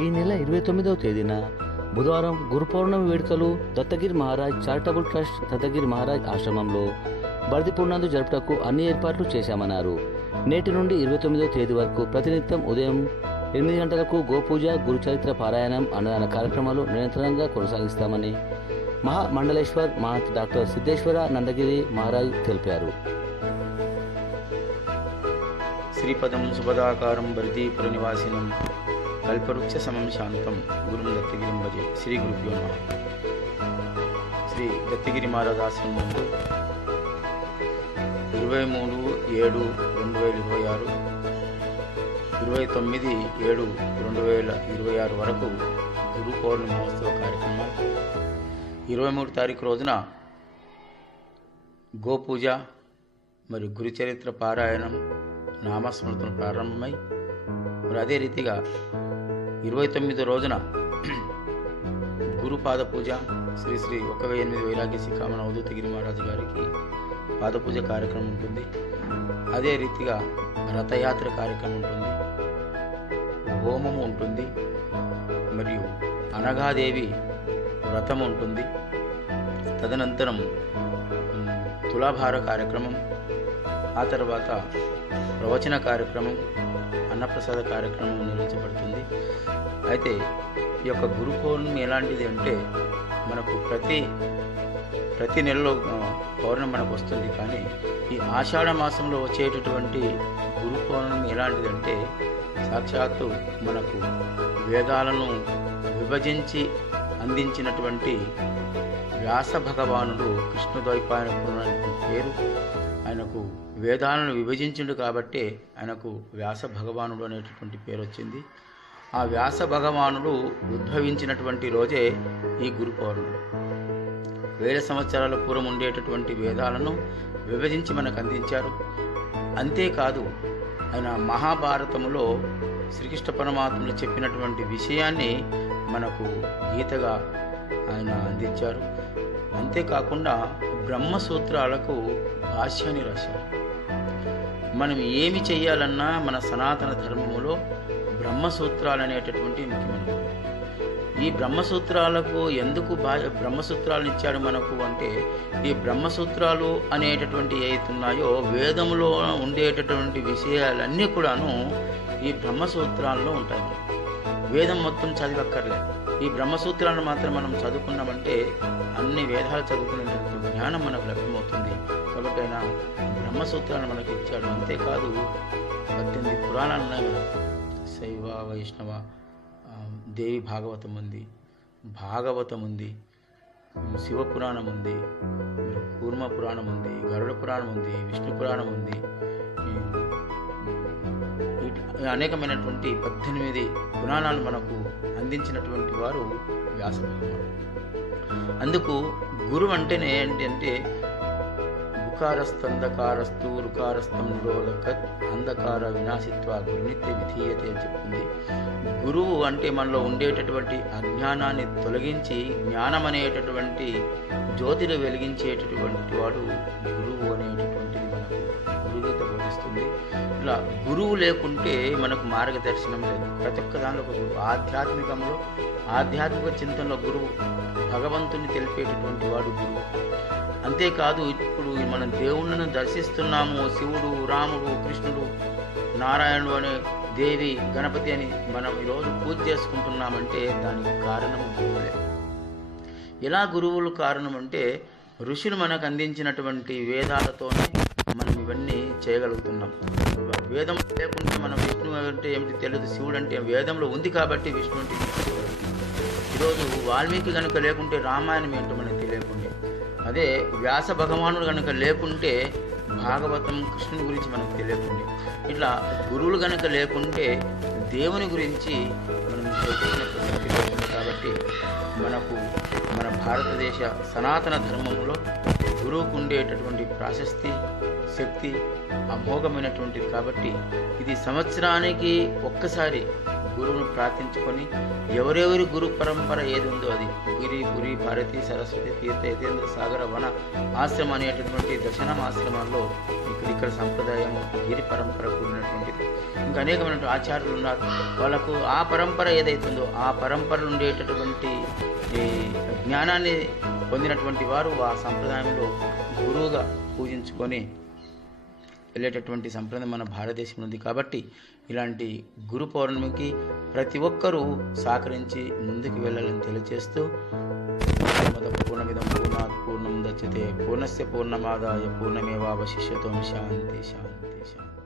ఈ నెల 29వ తేదీన బుధవారం గురు పౌర్ణమి వేడుకలు దత్తగిరి మహారాజ్ చారిటబుల్ ట్రస్ట్ దత్తగిరి మహారాజ్ ఆశ్రమంలో బర్దిపూర్ణందు జరుపుటకు అన్ని ఏర్పాట్లు చేశామన్నారు. నేటి నుండి 29వ తేదీ వరకు ప్రతినిత్యం ఉదయం 8 గంటలకు గోపూజ, గురుచరిత్ర పారాయణం, అన్నదాన కార్యక్రమాలు నిరంతరంగా కొనసాగిస్తామని మహామండలేశ్వర్ మహంత్ డాక్టర్ సిద్ధేశ్వర నందగిరి మహారాజ్ తెలిపారు. శ్రీపదం సుపదాకారం బర్దీపుర నివాసినం కల్పవృక్ష సమం శాంతం గురుం దత్తగిరిం భజే. శ్రీ గురుభ్యో నమః. శ్రీ దత్తగిరి మహారాజ్ ఆశ్రమం నందు 23/7/2026, 29/7/2026 వరకు గురు పౌర్ణమి మహోత్సవ కార్యక్రమాలు. 23 తారీఖు రోజున గోపూజ మరియు గురుచరిత్ర పారాయణం, నామస్మృతులు ప్రారంభమై మరి అదే రీతిగా 29 రోజున గురుపాద పూజ, శ్రీ శ్రీ 108 వైరాగ్య శిఖామణి అవధూతగిరి మహారాజు గారికి పాదపూజ కార్యక్రమం ఉంటుంది. అదే రీతిగా రథయాత్ర కార్యక్రమం ఉంటుంది, హోమము ఉంటుంది, మరియు అనఘాదేవి వ్రతం ఉంటుంది. తదనంతరం తులాభార కార్యక్రమం, ఆ తర్వాత ప్రవచన కార్యక్రమం, అన్నప్రసాద కార్యక్రమం నిర్వహించబడుతుంది. అయితే ఈ యొక్క గురు పౌర్ణమి ఎలాంటిది అంటే మనకు ప్రతి నెలలో పౌర్ణమి మనకు వస్తుంది. కానీ ఈ ఆషాఢ మాసంలో వచ్చేటటువంటి గురు పౌర్ణమి ఎలాంటిదంటే సాక్షాత్తు మనకు వేదాలను విభజించి అందించినటువంటి వ్యాస భగవానుడు కృష్ణద్వైపాయనుడు పేరు. ఆయనకు వేదాలను విభజించిండు కాబట్టి ఆయనకు వ్యాస భగవానుడు అనేటటువంటి పేరు వచ్చింది. ఆ వ్యాస భగవానుడు ఉద్భవించినటువంటి రోజే ఈ గురు పౌర్ణమి. 1000 సంవత్సరాల పూర్వం ఉండేటటువంటి వేదాలను విభజించి మనకు అందించారు. అంతేకాదు ఆయన మహాభారతములో శ్రీకృష్ణ పరమాత్ములు చెప్పినటువంటి విషయాన్ని మనకు గీతగా ఆయన అందించారు. అంతేకాకుండా బ్రహ్మసూత్రాలకు భాష్యాన్ని రాశారు. మనం ఏమి చేయాలన్నా మన సనాతన ధర్మములో బ్రహ్మసూత్రాలు అనేటటువంటి ముఖ్యమైనవి. ఈ బ్రహ్మసూత్రాలకు ఎందుకు బ్రహ్మసూత్రాలను ఇచ్చాడు మనకు అంటే, ఈ బ్రహ్మసూత్రాలు అనేటటువంటి ఏవైతున్నాయో వేదములో ఉండేటటువంటి విషయాలన్నీ కూడాను ఈ బ్రహ్మసూత్రాల్లో ఉంటాయి. వేదం మొత్తం చదివక్కర్లేదు, ఈ బ్రహ్మసూత్రాలను మాత్రం మనం చదువుకున్నామంటే అన్ని వేదాలు చదువుకునేటటువంటి జ్ఞానం మనకు లభ్యమవుతుంది. కాబట్టి ఆయన బ్రహ్మసూత్రాలను మనకు ఇచ్చాడు. అంతేకాదు 18 పురాణాలు ఉన్నాయి మనకు. శైవ, వైష్ణవ, దేవి భాగవతం ఉంది, భాగవతం ఉంది, శివపురాణం ఉంది, కూర్మ పురాణం ఉంది, గరుడ పురాణం ఉంది, విష్ణు పురాణం ఉంది. అనేకమైనటువంటి 18 పురాణాలు మనకు అందించినటువంటి వారు వ్యాస భగవానుడు. అందుకు గురువు అంటేనే ఏంటంటే ఉకారస్తంధకారస్తు రుకారస్తం నిరోధకత్ అంధకార వినాశిత్వ గురునిత్య విధీయతే అని చెప్తుంది. గురువు అంటే మనలో ఉండేటటువంటి అజ్ఞానాన్ని తొలగించి జ్ఞానం అనేటటువంటి జ్యోతిని వెలిగించేటటువంటి వాడు గురువు అనేటటువంటిది మనకు గురుగీత బోధిస్తుంది. ఇలా గురువు లేకుంటే మనకు మార్గదర్శనం లేదు. ప్రతి ఒక్క దానిలో ఒక గురువు. ఆధ్యాత్మికంలో ఆధ్యాత్మిక చింతనలో గురువు, భగవంతుని తెలిపేటటువంటి వాడు గురువు. అంతేకాదు ఇప్పుడు మనం దేవుళ్ళను దర్శిస్తున్నాము, శివుడు, రాముడు, కృష్ణుడు, నారాయణుడు అనే దేవి, గణపతి అని మనం ఈరోజు పూజ చేసుకుంటున్నామంటే దానికి కారణం గురువులే. ఎలా గురువులు కారణం అంటే ఋషులు మనకు అందించినటువంటి వేదాలతోనే మనం ఇవన్నీ చేయగలుగుతున్నాం. వేదం లేకుంటే మనం విష్ణువు అంటే ఏమిటి తెలియదు, శివుడు అంటే వేదంలో ఉంది కాబట్టి విష్ణు అంటే ఈరోజు వాల్మీకి కనుక లేకుంటే రామాయణం ఏంటో మనకు తెలియకుండే, అదే వ్యాస భగవానుడు కనుక లేకుంటే భాగవతం, కృష్ణుని గురించి మనకు తెలియకుండే. ఇట్లా గురువులు కనుక లేకుంటే దేవుని గురించి మనం తెలుసుకున్నట్టు. కాబట్టి మనకు మన భారతదేశ సనాతన ధర్మంలో గురువుకు ఉండేటటువంటి ప్రాశస్తి, శక్తి అమోఘమైనటువంటిది. కాబట్టి ఇది సంవత్సరానికి ఒక్కసారి గురువును ప్రార్థించుకొని ఎవరెవరి గురు పరంపర ఏది ఉందో అది గిరి పురి భారతి సరస్వతి తీర్థ యతేంద్ర సాగర వన ఆశ్రమం అనేటటువంటి దర్శనం ఆశ్రమాల్లో ఇక్కడ సంప్రదాయం గిరి పరంపర కూడినటువంటిది. ఇంకా అనేకమైన ఆచార్యులు ఉన్నారు. వాళ్ళకు ఆ పరంపర ఏదైతుందో ఆ పరంపరలో ఉండేటటువంటి ఈ జ్ఞానాన్ని పొందినటువంటి వారు ఆ సంప్రదాయంలో గురువుగా పూజించుకొని వెళ్ళేటటువంటి సంప్రదాయం మన భారతదేశంలో ఉంది. కాబట్టి ఇలాంటి గురు పౌర్ణమికి ప్రతి ఒక్కరూ సహకరించి ముందుకు వెళ్ళాలని తెలియజేస్తూ పూర్ణమిదం పూర్ణాత్ పూర్ణం దచ్యతే పూర్ణస్య పూర్ణమాదాయ పూర్ణమేవావశిష్యతో శాంతి శాంతి శాంతి.